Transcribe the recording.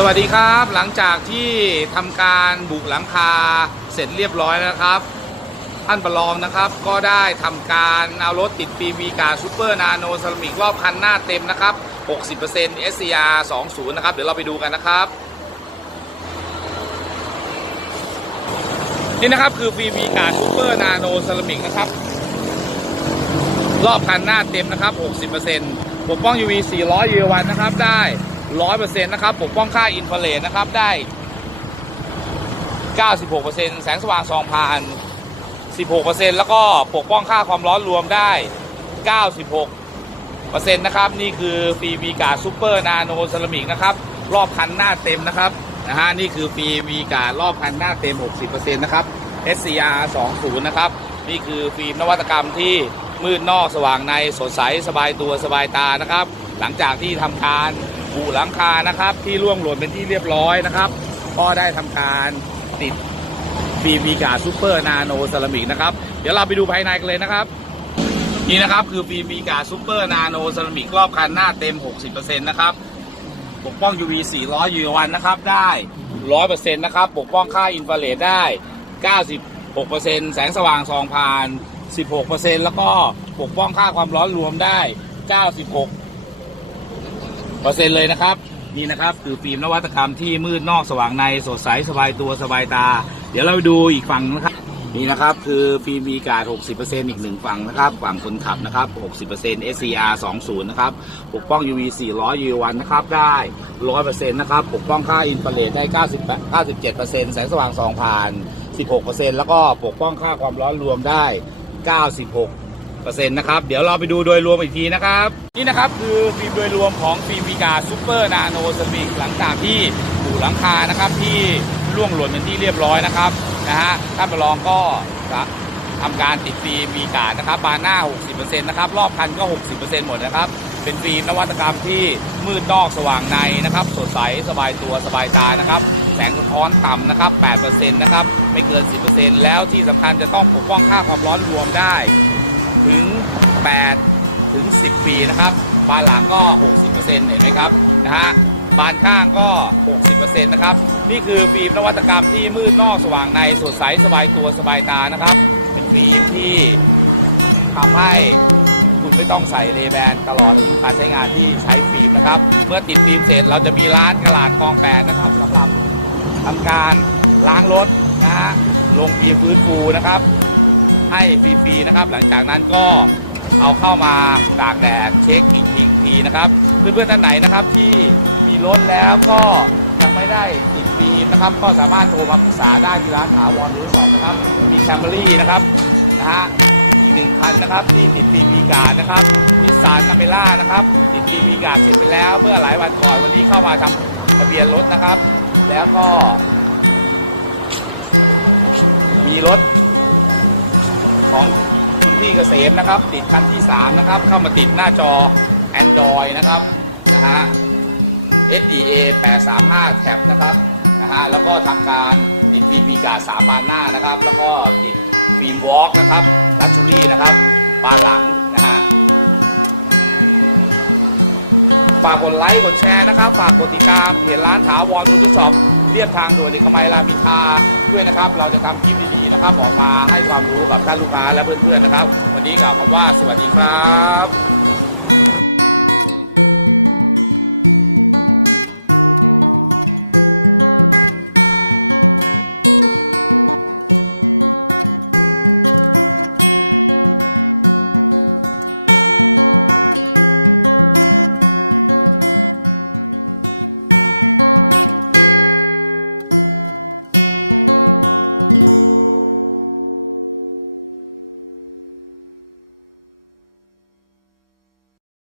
สวัสดีครับหลังจากที่ทำการบุกหลังคาเสร็จเรียบร้อยแล้วนะครับ ท่านประลองนะครับก็ได้ทำการเอารถติดปีมีกาซูเปอร์นาโนเซรามิกรอบคันหน้าเต็มนะครับ 60% SCR 20 นะครับ เดี๋ยวเราไปดูกันนะครับ นี่นะครับคือฟีมีกาซูเปอร์นาโนเซรามิกนะครับ รอบคันหน้าเต็มนะครับ 60%ปกป้อง UV 400 UV วันนะครับได้ 100%นต์นะครับปกป้องค่าอินฟราเรดนะครับได้96%แสงสว่างส่องผ่าน16%แล้วก็ปกป้องค่าความร้อนรวมได้96%นะครับนี่คือฟีวีกาซูเปอร์นาโนเซรามิกนะครับรอบคันหน้าเต็มนะครับนะฮะนี่คือฟีวีการอบคันหน้าเต็ม 60%นะครับ SCR 20นะครับนี่คือฟิล์มนวัตกรรมที่มืดนอกสว่างในสดใสสบายตัวสบายตานะครับ หลังจากที่ทำการ ปูหลังคานะครับ ที่ร่วงหล่นเป็นที่เรียบร้อยนะครับ ก็ได้ทำการติดฟิล์มวีกาซูเปอร์นาโนเซรามิกนะครับ เดี๋ยวเราไปดูภายในกันเลยนะครับ นี่นะครับคือฟิล์มวีกาซูเปอร์นาโนเซรามิกรอบคันหน้าเต็ม 60%นะครับปกป้อง UV 400 UV นนะครับ ได้ 100%นะครับ ปกป้องค่าอินฟราเรดได้ 96%แสงสว่างส่องผ่าน 16%แล้วก็ปกป้องค่าความร้อนรวมได้ 96% เซ็นต์เลยนะครับ นี่นะครับคือฟิล์มนวัตกรรมที่มืดนอกสว่างในสดใสสบายตัวสบายตา เดี๋ยวเราไปดูอีกฝั่งนะครับนี่นะครับคือฟิล์มมีการ60%อีกหนึ่งฝั่งนะครับฝั่งคนขับนะครับ60% SCR 20นะครับปกป้อง UV 400 UV นะครับได้ 100%นะครับปกป้องค่าอินฟราเรดได้90 97%แสงสว่างสองผ่าน 16%แล้วก็ปกป้องค่าความร้อนรวมได้ 96 นะครับ เดี๋ยวเราไปดูโดยรวมอีกทีนะครับ นี่นะครับคือฟิล์มโดยรวมของฟิล์มวีกาซูเปอร์นาโนสมิกหลังจากที่ปูหลังคานะครับที่ร่วงหล่นเป็นที่เรียบร้อยนะครับนะฮะท่านประลองก็จะทำการติดฟิล์มวีกานะครับบานหน้า 60%นะครับรอบคันก็ 60%หมดนะครับเป็นฟิล์มนวัตกรรมที่มืดนอกสว่างในนะครับ สดใสสบายตัวสบายตานะครับ แสงสะท้อนต่ำนะครับ 8%นะครับ ไม่เกิน 10%แล้วที่สำคัญจะต้องปกป้องค่าความร้อนรวมได้ ถึง 8 ถึง 10 ปีนะครับบานหลังก็ 60%เห็นไหมครับนะฮะบานข้างก็ 60%นะครับ นี่คือฟิล์มนวัตกรรมที่มืดนอกสว่างในสดใสสบายตัวสบายตานะครับ เป็นฟิล์มที่ทำให้คุณไม่ต้องใส่เลแบนตลอดอายุการใช้งานที่ใช้ฟิล์มนะครับ เมื่อติดฟิล์มเสร็จเราจะมีร้านกระลาดกองแปดนะครับ ตากแดดเช็คอีกทีทีนะครับเพื่อนๆท่านไหนนะครับที่มีรถแล้วก็ยังไม่ได้ติดฟิล์มนะครับ ก็สามารถ ติดหน้าจอ Android นะครับนะฮะ SDA 835แท็บนะครับนะฮะแล้วก็ทำการติดฟิล์มวีการสามบานหน้านะครับ แล้วก็ติดฟิล์มวอล์กนะครับลักชูรี่นะครับบานหลังนะฮะฝากกดไลค์กดแชร์นะครับฝากกดติดตามเพจร้านถาวรมูช็อปเรียบทางด่วนที่ขมัยรามิทาด้วยนะครับ เราจะทำคลิปดีๆนะครับออกมาให้ความรู้กับท่านลูกค้าและเพื่อนๆนะครับวันนี้